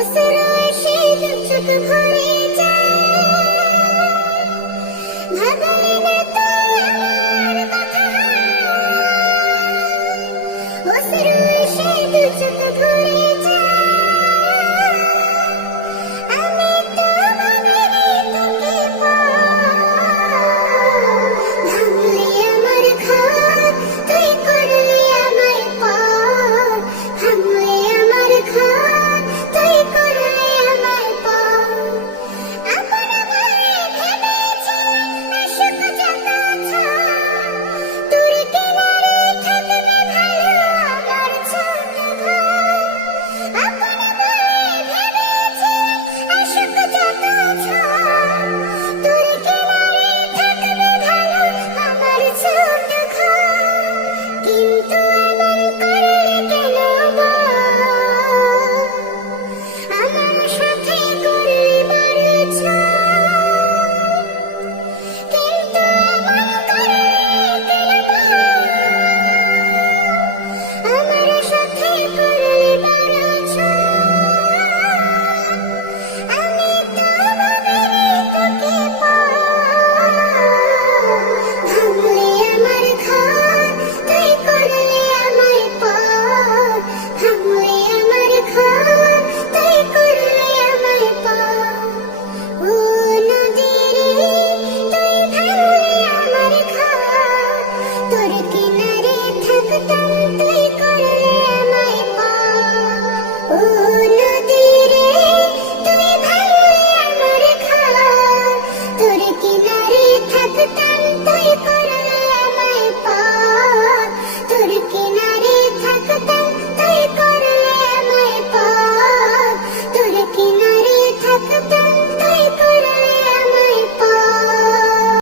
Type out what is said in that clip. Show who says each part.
Speaker 1: অসরায় সে চোখ ভরে